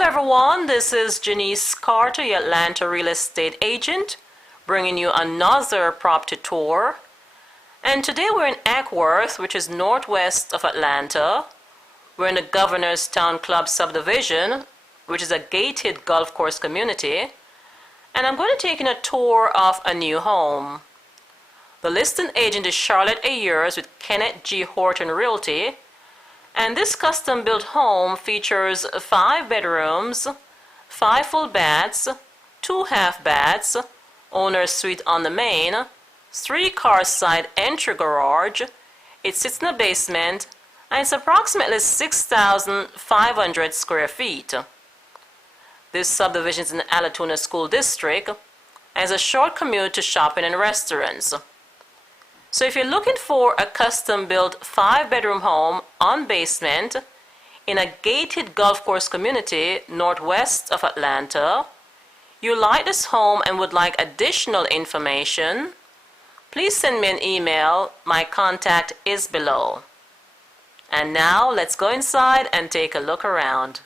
Hello everyone, this is Janice Carter, your Atlanta real estate agent, bringing you another property tour. And today we're in Ackworth, which is northwest of Atlanta. We're in the Governor's Town Club subdivision, which is a gated golf course community. And I'm going to take you on a tour of a new home. The listing agent is Charlotte Ayers with Kenneth G. Horton Realty. And this custom-built home features 5 bedrooms, 5 full baths, 2 half baths, owner's suite on the main, 3-car side entry garage. It sits in the basement, and it's approximately 6,500 square feet. This subdivision is in the Alatoona School District, and has a short commute to shopping and restaurants. So if you're looking for a custom-built 5-bedroom home on basement in a gated golf course community northwest of Atlanta, you like this home and would like additional information, please send me an email. My contact is below. And now let's go inside and take a look around.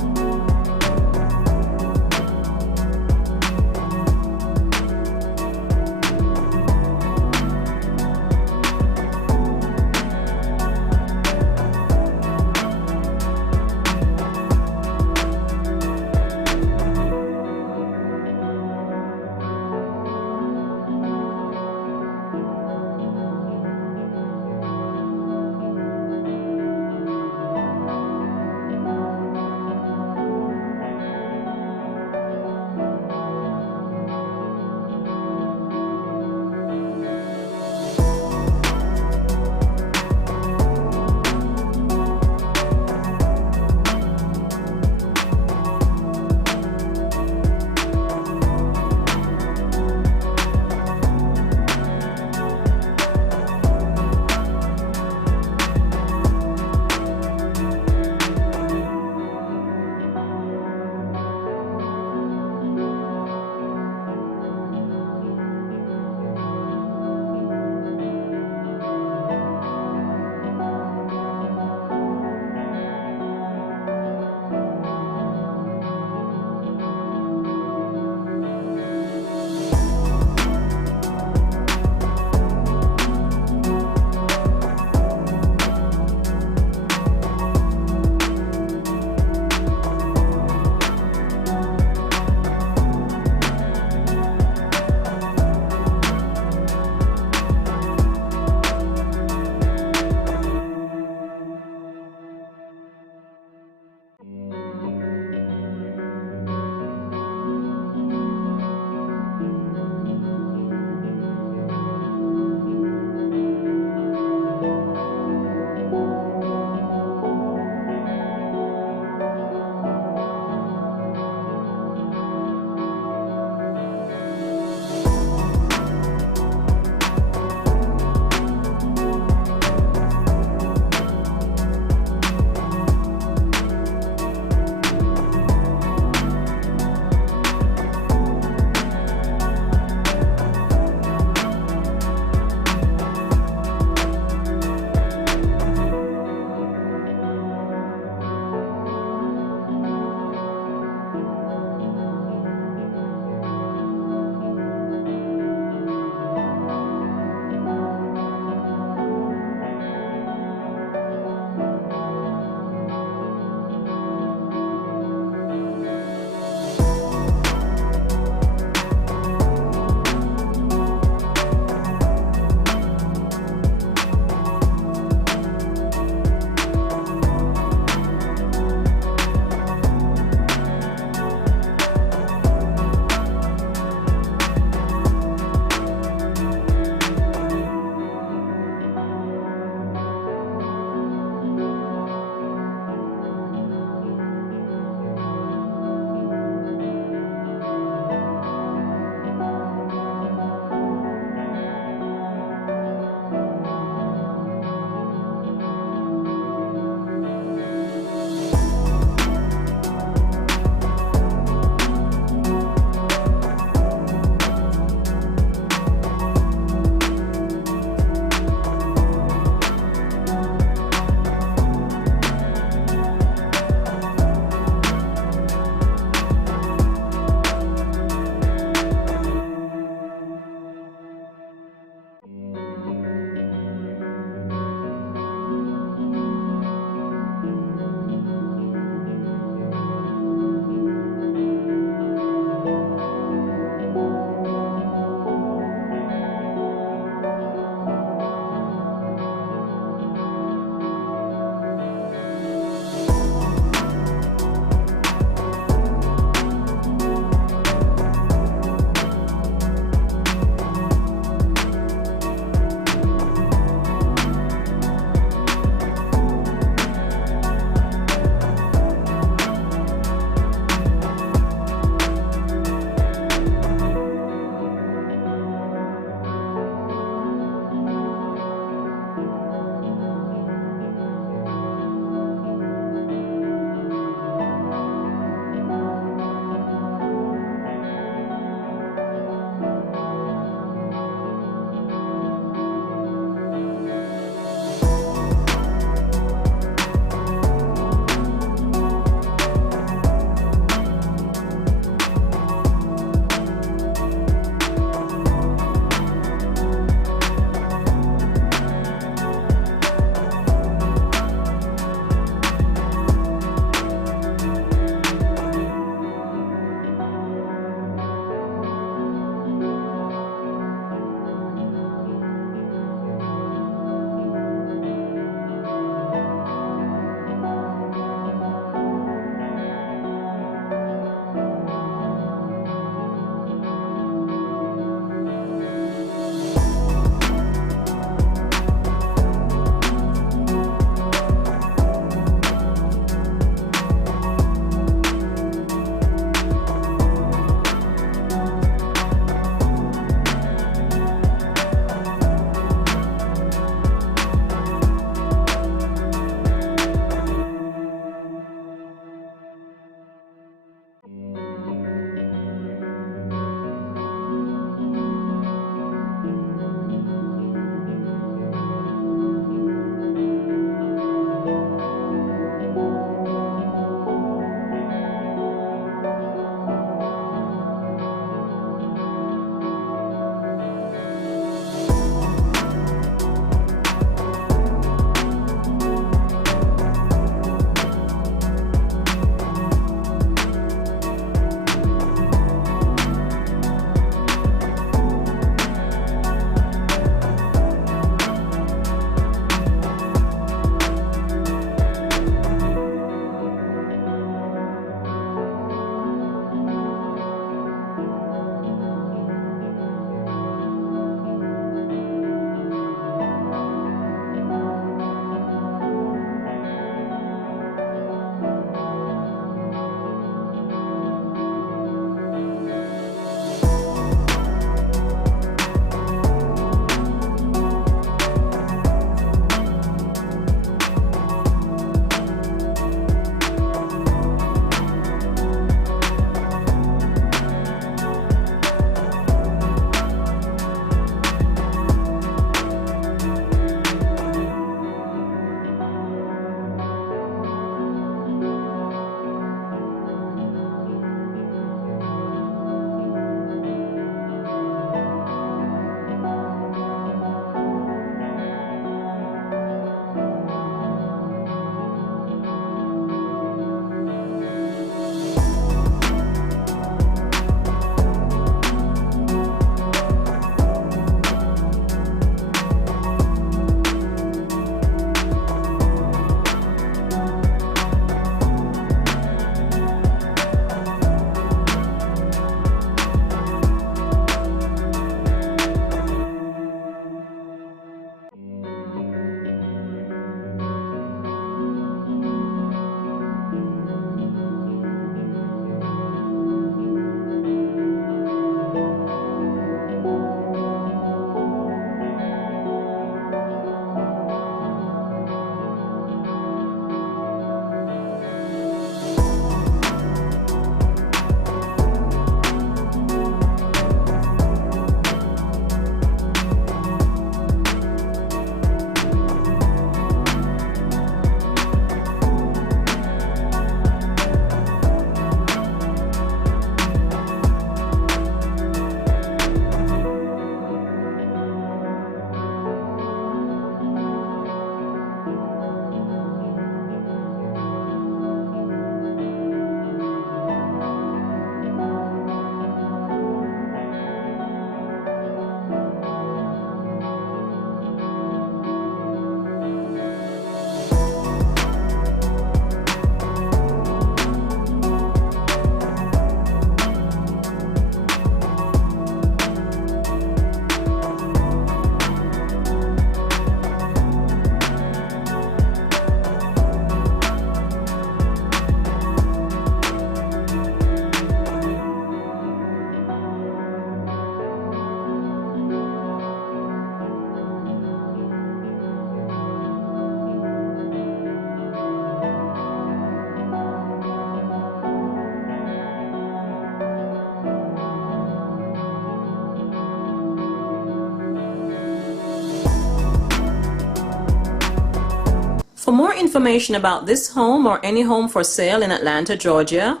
information about this home or any home for sale in Atlanta, Georgia,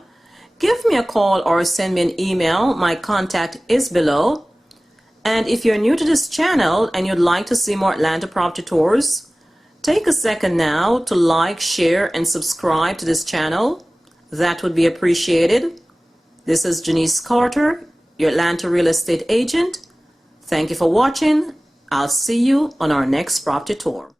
give me a call or send me an email. My contact is below. And if you're new to this channel and you'd like to see more Atlanta property tours, take a second now to like, share, and subscribe to this channel. That would be appreciated. This is Janice Carter, your Atlanta real estate agent. Thank you for watching. I'll see you on our next property tour.